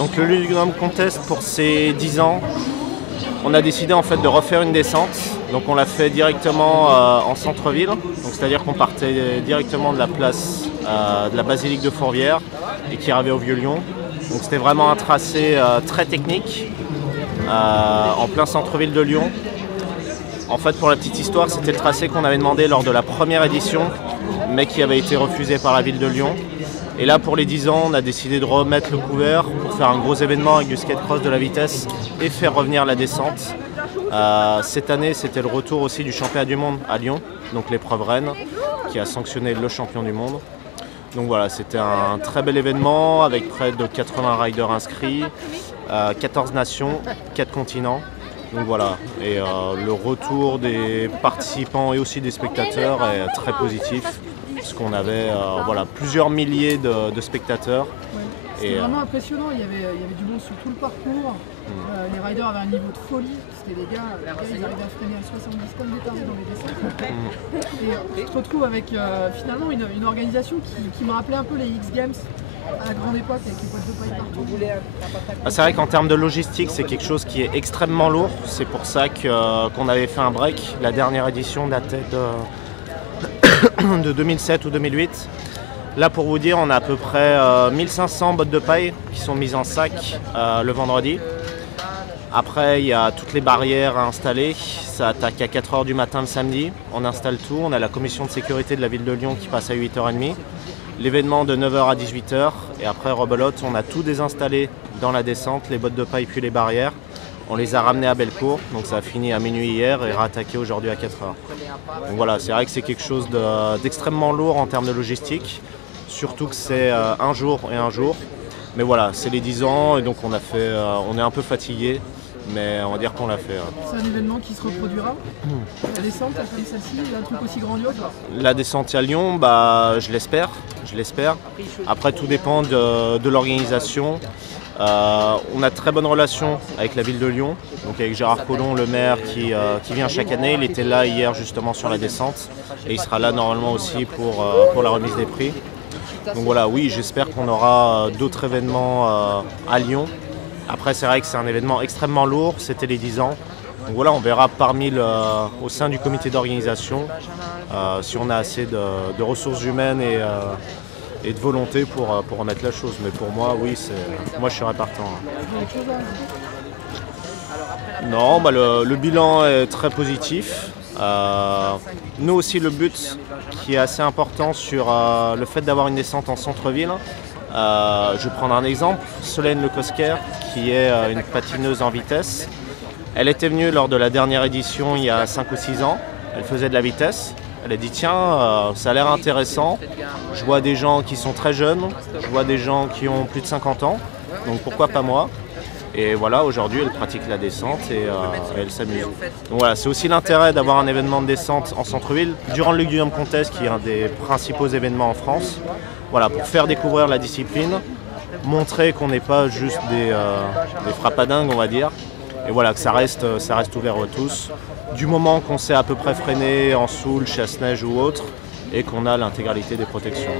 Donc le Lugdunum Contest, pour ses 10 ans, on a décidé en fait de refaire une descente. Donc on l'a fait directement en centre-ville, c'est-à-dire qu'on partait directement de la place de la basilique de Fourvière et qui arrivait au Vieux-Lyon. Donc c'était vraiment un tracé très technique en plein centre-ville de Lyon. En fait, pour la petite histoire, c'était le tracé qu'on avait demandé lors de la première édition, mais qui avait été refusé par la ville de Lyon. Et là, pour les 10 ans, on a décidé de remettre le couvert pour faire un gros événement avec du skate-cross, de la vitesse et faire revenir la descente. Cette année, c'était le retour aussi du championnat du monde à Lyon, donc l'épreuve Rennes, qui a sanctionné le champion du monde. Donc voilà, c'était un très bel événement avec près de 80 riders inscrits, 14 nations, 4 continents. Donc voilà, et le retour des participants et aussi des spectateurs est très positif, parce qu'on avait plusieurs milliers de spectateurs. C'était vraiment impressionnant, il y avait du monde sur tout le parcours, les riders avaient un niveau de folie, c'était les gars ils arrivaient à freiner à 70 comme des tarés dans les descentes. Et tu te retrouves avec finalement une organisation qui me rappelait un peu les X Games à la grande époque avec les boîtes de paille partout. C'est vrai qu'en termes de logistique, c'est quelque chose qui est extrêmement lourd, c'est pour ça qu'on avait fait un break. La dernière édition datait de 2007 ou 2008. Là, pour vous dire, on a à peu près 1500 bottes de paille qui sont mises en sac le vendredi. Après, il y a toutes les barrières à installer. Ça attaque à 4 h du matin le samedi. On installe tout. On a la commission de sécurité de la ville de Lyon qui passe à 8 h 30. L'événement de 9 h à 18 h. Et après, rebelote, on a tout désinstallé dans la descente, les bottes de paille puis les barrières. On les a ramenés à Bellecour, donc ça a fini à minuit hier et réattaqué aujourd'hui à 4 h. Donc voilà, c'est vrai que c'est quelque chose d'extrêmement lourd en termes de logistique. Surtout que c'est un jour et un jour. Mais voilà, c'est les 10 ans et donc on est un peu fatigué, mais on va dire qu'on l'a fait. C'est un événement qui se reproduira. La descente comme celle-ci, un truc aussi grandiose. La descente à Lyon, je l'espère. Après, tout dépend de l'organisation. On a de très bonnes relations avec la ville de Lyon, donc avec Gérard Collomb, le maire qui vient chaque année. Il était là hier justement sur la descente et il sera là normalement aussi pour la remise des prix. Donc voilà, oui, j'espère qu'on aura d'autres événements à Lyon. Après, c'est vrai que c'est un événement extrêmement lourd, c'était les 10 ans. Donc voilà, on verra au sein du comité d'organisation si on a assez de ressources humaines et de volonté pour remettre la chose. Mais pour moi, oui, moi je serais partant. Non, le bilan est très positif. Nous aussi, le but qui est assez important sur le fait d'avoir une descente en centre-ville. Je vais prendre un exemple, Solène Lecosker, qui est une patineuse en vitesse. Elle était venue lors de la dernière édition il y a 5 ou 6 ans. Elle faisait de la vitesse. Elle a dit tiens, ça a l'air intéressant. Je vois des gens qui sont très jeunes, je vois des gens qui ont plus de 50 ans, donc pourquoi pas moi? Et voilà, aujourd'hui elle pratique la descente et elle s'amuse. Donc voilà, c'est aussi l'intérêt d'avoir un événement de descente en centre-ville durant le Lugdunum Contest, qui est un des principaux événements en France. Voilà, pour faire découvrir la discipline, montrer qu'on n'est pas juste des frappadingues, on va dire. Et voilà, que ça reste ouvert à tous. Du moment qu'on sait à peu près freiner en soul, chasse-neige ou autre, et qu'on a l'intégralité des protections.